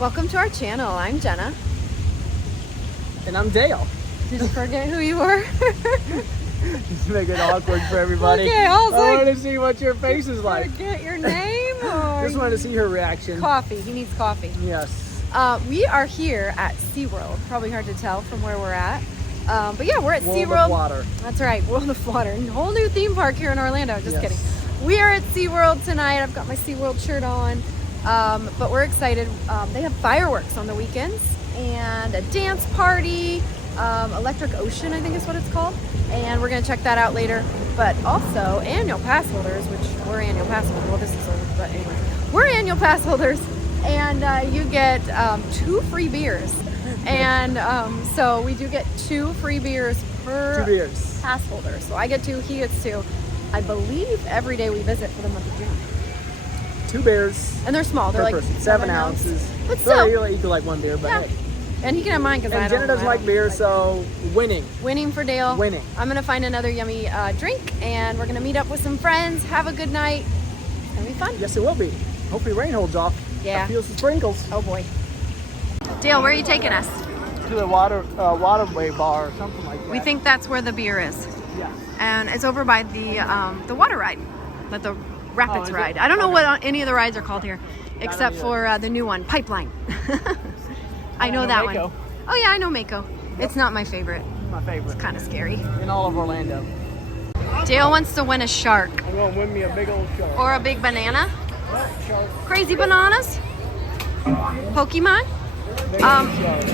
Welcome to our channel. I'm Jenna. And I'm Dale. Did you forget who you were? Just make it awkward for everybody. Okay, I want to see what your face is like. Forget your name? Or Just wanted to see her reaction. Coffee. He needs coffee. Yes. We are here at SeaWorld. Probably hard to tell from where we're at. But yeah, we're at World SeaWorld. of water. That's right, World of Water. A whole new theme park here in Orlando. Just Yes. kidding. We are at SeaWorld tonight. I've got my SeaWorld shirt on. But we're excited. They have fireworks on the weekends and a dance party. Electric Ocean, I think is what it's called. And we're going to check that out later. But also annual pass holders, which we're annual pass holders. Well, this is old, but anyway. We're annual pass holders. And you get 2 free beers. And so we do get 2 free beers per 2 beers. pass holder. So I get 2, he gets 2. I believe every day we visit for the month of June. 2 beers. And they're small. They're per like person. 7 ounces. But So still. you'll eat like 1 beer, but Yeah. hey. And he can have mine because I And don't. Jenna doesn't I like don't beer, like so winning. Winning for Dale. Winning. I'm gonna find another yummy drink, and we're gonna meet up with some friends. Have a good night. It's gonna be fun. Yes, it will be. Hopefully rain holds off. Yeah. I feel some sprinkles. Oh boy. Dale, where are you taking us? To the waterway bar or something like that. We think that's where the beer is, Yes. and it's over by the water ride, like the rapids is it? ride. I don't know Okay. what any of the rides are called here, except for the new one, Pipeline. I know that Mako. one. Oh yeah, I know Mako. It's not my favorite. My favorite. Kind of scary. In all of Orlando. Dale wants to win a shark I'm going to win me a big old shark. or a big banana. Shark. Crazy bananas. Pokemon.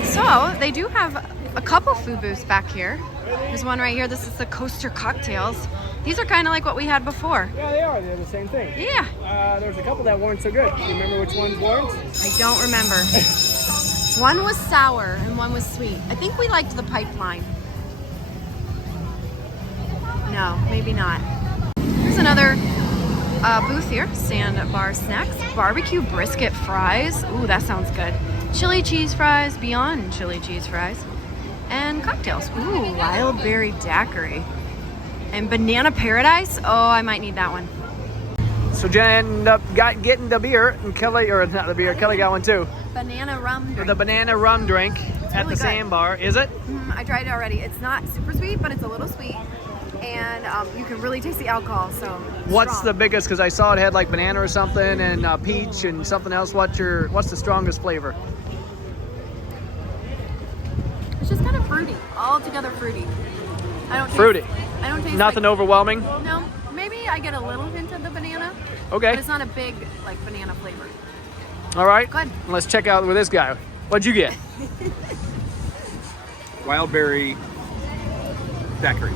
So they do have a couple food booths back here. There's one right here. This is the Coaster Cocktails. These are kind of like what we had before. Yeah, they are. They're the same thing. Yeah. There's a couple that weren't so good. Do you remember which ones weren't? I don't remember. One was sour and one was sweet. I think we liked the Pipeline. No, maybe not. Here's another booth here. Sandbar Snacks. Barbecue brisket fries. Ooh, that sounds good. Chili cheese fries. Beyond chili cheese fries. And cocktails. Ooh, wild berry daiquiri. And banana paradise. Oh, I might need that one. So Jenna ended up getting the beer, and Kelly, or not the beer, Kelly got one too. Banana rum drink. The banana rum drink at really the good. Sandbar. Is it? I tried it already. It's not super sweet, but it's a little sweet. And you can really taste the alcohol, so What's strong. the biggest? Because I saw it had like banana or something, and peach and something else. What's the strongest flavor? It's just kind of fruity. Altogether fruity. I don't taste, Fruity. I don't taste Nothing overwhelming. No, maybe I get a little hint of the banana, Okay. but it's not a big like banana flavor. All right. Good. Let's check out with this guy. What'd you get? Wild berry daiquiri.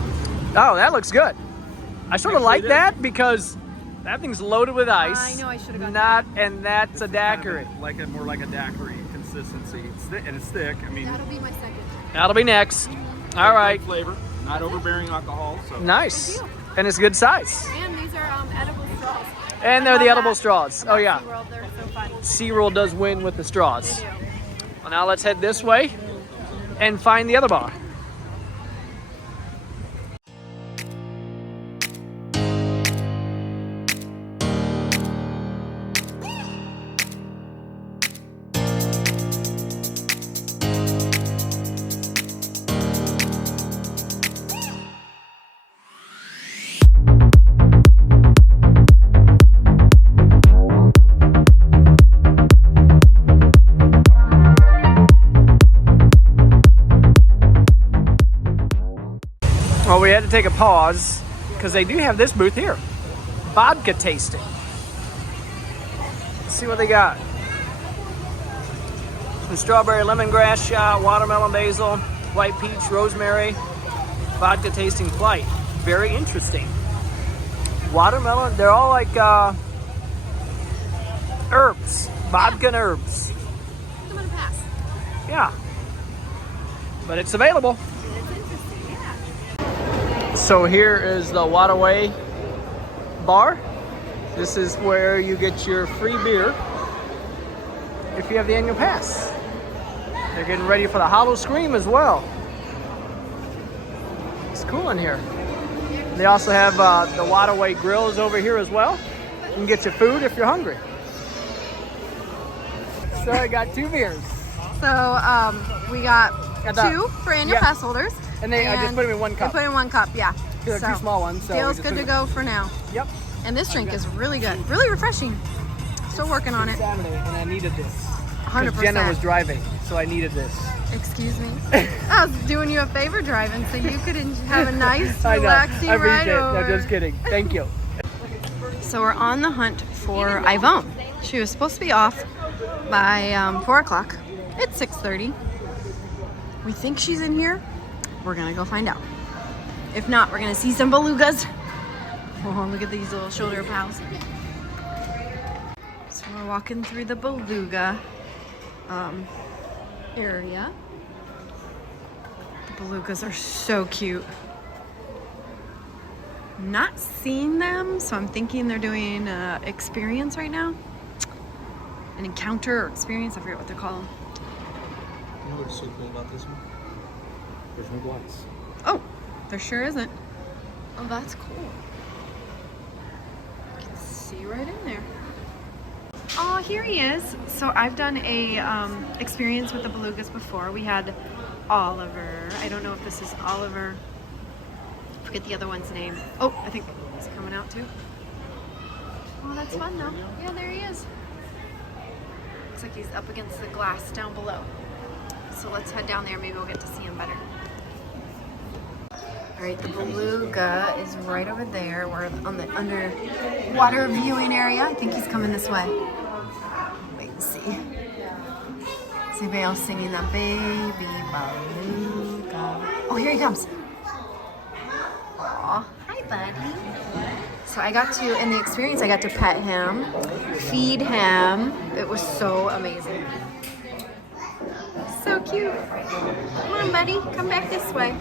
Oh, that looks good. I sort of Actually, like it is. that because that thing's loaded with ice. I know I should have gotten Not, and that's a daiquiri. More like a daiquiri consistency. It's thick, and it's thick. I mean, That'll be my second. That'll be next. All right. great flavor, not overbearing alcohol. So Nice. Good deal. And it's good size. And these are edible straws. And I they're the love edible that straws. about Oh, yeah. SeaWorld, they're so fun. SeaWorld does win with the straws. They do. Well, now let's head this way and find the other bar. Well, we had to take a pause because they do have this booth here. Vodka tasting. Let's see what they got. Some strawberry lemongrass shot, watermelon basil, white peach, rosemary, vodka tasting flight. Very interesting. Watermelon, they're all like herbs, vodka and herbs. I'm gonna pass. Yeah. But it's available. It's interesting, yeah. So here is the Waterway Bar. This is where you get your free beer if you have the annual pass. They're getting ready for the Hollow Scream as well. It's cool in here. They also have the Waterway Grills over here as well. You can get your food if you're hungry. So I got 2 beers. So we got And, 2 for annual pass holders. And I just put them in 1 cup. We put in 1 cup, yeah. They're 2 small ones. So Dale's good to go for now. Yep. And this drink is really good, really refreshing. Still working on it. Saturday, and I needed this. 100%. Jenna was driving, so I needed this. Excuse me. I was doing you a favor driving, so you could have a nice, I know. relaxing I ride appreciate it. over. I'm just kidding. Thank you. So we're on the hunt for Yvonne. She was supposed to be off by 4 o'clock. It's 6:30. We think she's in here. We're gonna go find out. If not, we're gonna see some belugas. Oh, look at these little shoulder pals. So we're walking through the beluga area. The belugas are so cute. Not seeing them, so I'm thinking they're doing an experience right now. An encounter or experience, I forget what they're called. You know what's so cool about this one? There's no glass. Oh, there sure isn't. Oh, that's cool. You can see right in there. Oh, here he is. So I've done a experience with the belugas before. We had Oliver. I don't know if this is Oliver. I forget the other one's name. Oh, I think he's coming out too. Oh, that's fun though. Yeah, there he is. Looks like he's up against the glass down below. So let's head down there. Maybe we'll get to see him better. All right, the beluga is right over there. We're on the underwater viewing area. I think he's coming this way. Wait and see. Is anybody else singing that baby beluga? Oh, here he comes. Aw, hi buddy. So I got to, in the experience, I got to pet him, feed him. It was so amazing. So cute. Come on, buddy, come back this way.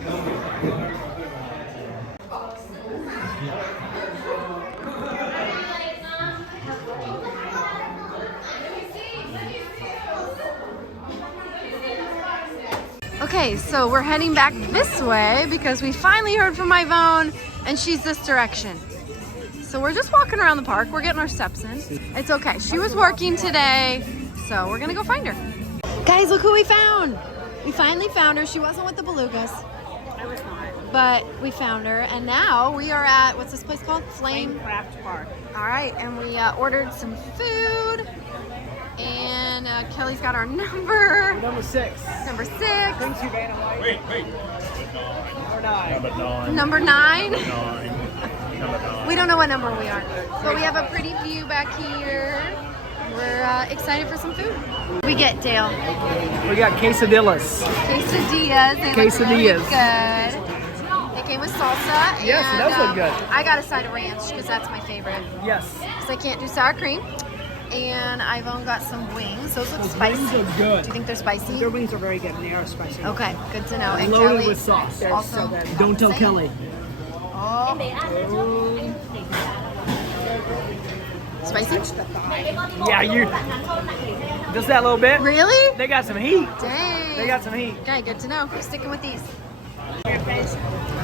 Okay, so we're heading back this way because we finally heard from Yvonne and she's this direction. So we're just walking around the park. We're getting our steps in. It's okay. She was working today, so we're gonna go find her. Guys, look who we found. We finally found her. She wasn't with the belugas. I was not. But we found her, and now we are at, what's this place called? Flamecraft Bar. All right, and we ordered some food, and Kelly's got our number. Number 6. Number 6. Thanks, you, Vanna White. Wait. Number 9. Number 9. 9. Number 9. We don't know what number we are, but we have a pretty view back here. We're excited for some food. We get Dale. We got quesadillas. Quesadillas. They look really Quesadillas. good. They came with salsa. Yes, and, it does look good. I got a side of ranch because that's my favorite. Yes. Because I can't do sour cream. And Yvonne got some wings. Those look spicy. Wings are good. Do you think they're spicy? Their wings are very good and they are spicy. Okay, good to know. And Loaded Kelly with sauce. They're also so good. Don't tell Kelly. Oh, spicy? Yeah, you. Just that little bit. Really? They got some heat. Dang. They got some heat. Okay, good to know. We're sticking with these.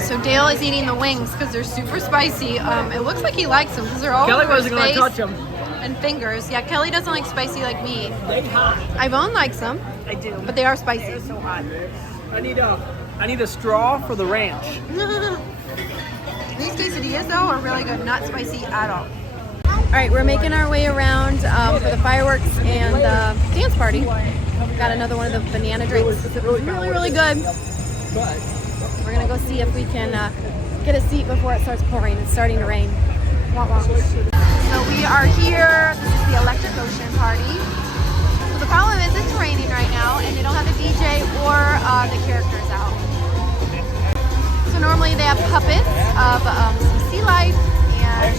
So Dale is eating the wings because they're super spicy. It looks like he likes them because they're all Kelly over his wasn't gonna face touch them. and fingers. Yeah, Kelly doesn't like spicy like me. They hot. Yvonne likes them, I do. but they are spicy. They're so hot. I need a straw for the ranch. These quesadillas though are really good, not spicy at all. All right, we're making our way around for the fireworks and dance party. Got another one of the banana drinks. Really, really good. We're gonna go see if we can get a seat before it starts pouring. It's starting to rain. Wah, wah. So we are here. This is the Electric Ocean party. So the problem is it's raining right now and they don't have a DJ or the characters out. So normally they have puppets of some sea life and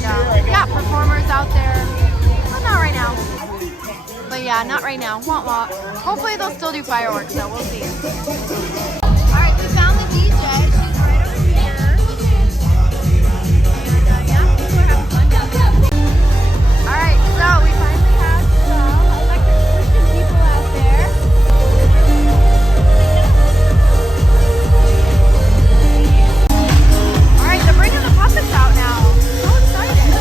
yeah, performers out there. But not right now. But yeah, not right now. Wah, wah. Hopefully they'll still do fireworks though. We'll see. Alright, we found the DJ. She's right over here. And yeah, people are having fun down there. Alright, so we finally have some electric Christian people out there. Alright, they're bringing the puppets out now. So excited.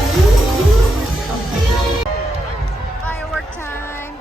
Firework time.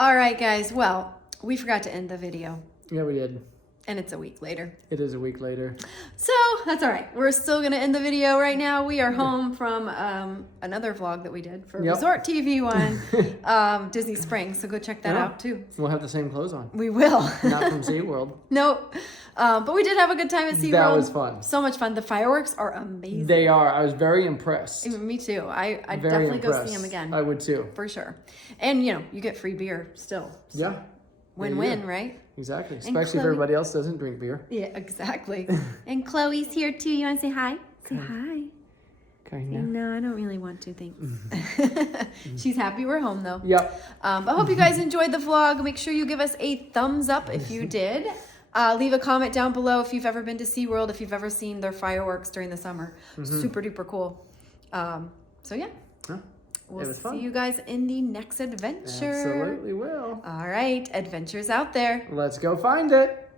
All right, guys. Well, we forgot to end the video, Yeah, we did. and it's a week later. It is a week later. So that's all right. We're still going to end the video right now. We are home from another vlog that we did for Yep. Resort TV one, Disney Springs. So go check that Yeah. out too. We'll have the same clothes on. We will. Not from SeaWorld. Nope. But we did have a good time at SeaWorld. That was fun. So much fun. The fireworks are amazing. They are. I was very impressed. Me too. I'd Very definitely go see impressed. them again. I would too. For sure. And, you know, you get free beer still. Yeah. Win-win, Yeah. right? Exactly. Especially if Chloe- everybody else doesn't drink beer. Yeah, exactly. And Chloe's here too. You want to say hi? Say hi. Kind of. No, I don't really want to, thanks. She's happy we're home though. Yep. I hope you guys enjoyed the vlog. Make sure you give us a thumbs up if you did. Leave a comment down below if you've ever been to SeaWorld, if you've ever seen their fireworks during the summer. Super duper cool. So yeah. Huh? We'll was see fun. you guys in the next adventure. Absolutely will. All right, adventures out there. Let's go find it.